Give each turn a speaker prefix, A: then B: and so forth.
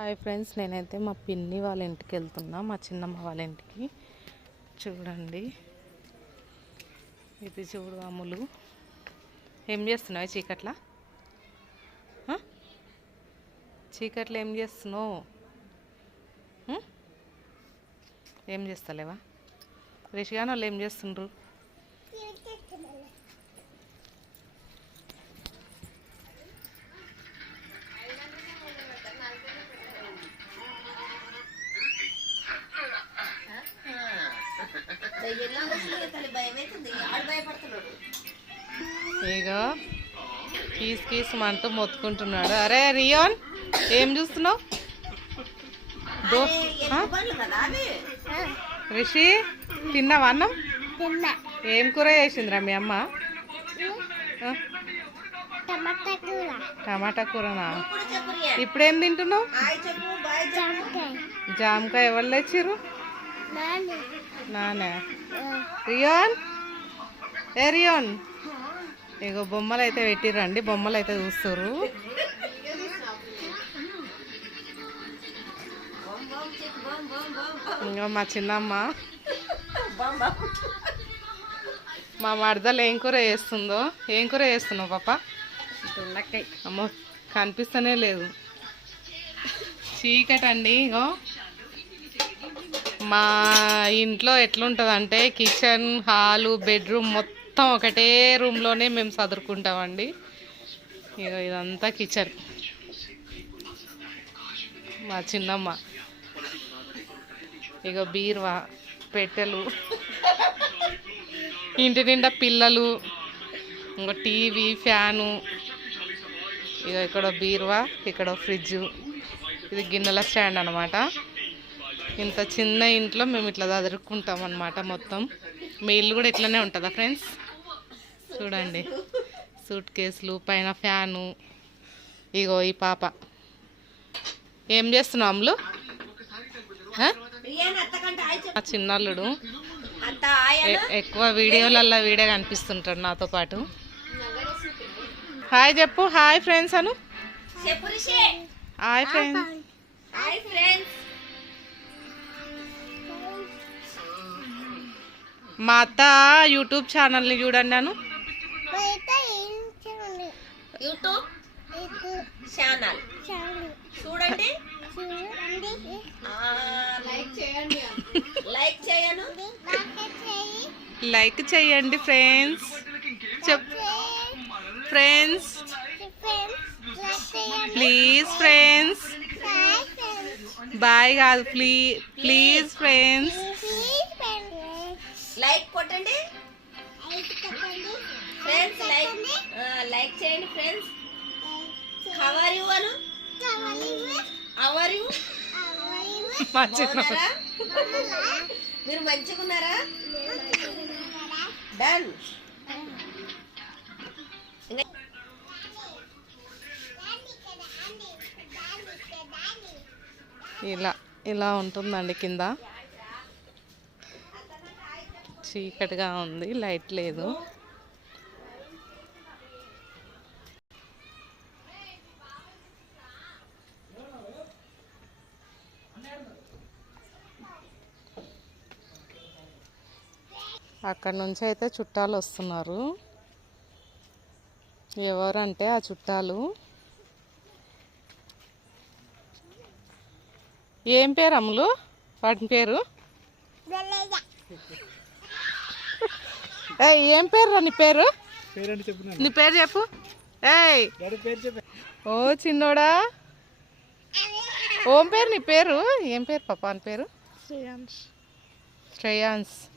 A: Hi friends నేనైతే మా పిన్ని వాళ్ళ ఇంటికి వెళ్తున్నా మా చిన్నమ్మ వాళ్ళ ఇంటికి. చూడండి. ఇది చూడు అమ్ములు. ఏం చేస్తున్నావు ఈ చీకట్ల? చీకట్లో ఏం చేస్తున్నావు? ఏం చేస్తలేవా? రిషిగాని వాళ్ళు ఏం చేస్తుండ్రు? ఇగో కీస్ కీస్ అంటూ మొత్తుకుంటున్నాడు. అరే రియోన్ ఏం చూస్తున్నావు? రిషి తిన్నావా అన్నం?
B: తిన్నా.
A: ఏం కూర చేసిందిరా మీ అమ్మ?
B: టమాటా కూర.
A: టమాటా కూరనా? ఇప్పుడేం తింటున్నావు?
B: జామకాయ.
A: జామకాయ ఎవరు తెచ్చిర్రు?
B: నాని?
A: రియోన్? ఏ రియోన్? ఇగో బొమ్మలు అయితే పెట్టిర్రండి బొమ్మలు అయితే చూస్తారు ఇంకా మా చిన్నమ్మ. మా మరదలు ఏం కూర చేస్తుందో? ఏం కూర చేస్తున్నావు పాప? అమ్మో కనిపిస్తూనే లేదు. చీకటి అండి ఇగో. మా ఇంట్లో ఎట్లుంటుందంటే కిచెన్ హాలు బెడ్రూమ్ మొత్తం ఒకటే రూమ్లోనే మేము చదువుకుంటామండి ఇగో ఇదంతా కిచెన్. మా చిన్నమ్మ. ఇగో బీరువా పెట్టెలు ఇంటి నిండా పిల్లలు ఇంకో టీవీ ఫ్యాను ఇక ఇక్కడ బీరువా ఇక్కడ ఫ్రిడ్జ్ ఇది గిన్నెల స్టాండ్ అనమాట ఇంత చిన్న ఇంట్లో మేము ఇట్లా చదువుకుంటాం అనమాట మొత్తం. మీ ఇల్లు కూడా ఇట్లనే ఉంటుందా ఫ్రెండ్స్? చూడండి. సూట్ కేసులు పైన ఫ్యాను. ఇగో ఈ పాప. ఏం చేస్తున్నావు అమ్ములు? ఆ? మా చిన్నల్లుడు. ఎక్కువ వీడియోలల్లో వీడియో కనిపిస్తుంటాడు నాతో పాటు. హాయ్ చెప్పు. హాయ్ ఫ్రెండ్స్ అను. Hi friends.
B: Hi friends.
A: మా అత్త యూట్యూబ్ ఛానల్ని చూడండి
B: యూట్యూబ్ ఛానల్. చూడండి. లైక్ చేయండి లైక్ చేయను.
A: లైక్ చేయండి ఫ్రెండ్స్. చెప్ ఫ్రెండ్స్. Please friends. బాయ్ కాదు ప్లీ ప్లీజ్ ఫ్రెండ్స్.
B: లైక్ కొట్టండి. ఫ్రెండ్స్ లైక్ లైక్ చేయండి friends hour you Anu hour you మీరు మంచిగా ఉన్నారా డన్
A: ఇలా ఇలా ఉంటుందండి కింద. చీకటిగా ఉంది లైట్ లేదు. అక్కడ నుంచి అయితే చుట్టాలు వస్తున్నారు. ఎవరంటే ఆ చుట్టాలు. ఏం పేరు అమ్ములు? వాటి పేరు? ఏయ్ ఏం పేరు? రా నీ పేరు నీ పేరు చెప్పు. ఏయ్.
C: డాడీ పేరు చెప్పే.
A: ఓ చిన్నోడా. ఓం పేరు నీ పేరు? ఏం పేరు పాప? అని పేరు? శ్రేయాన్స్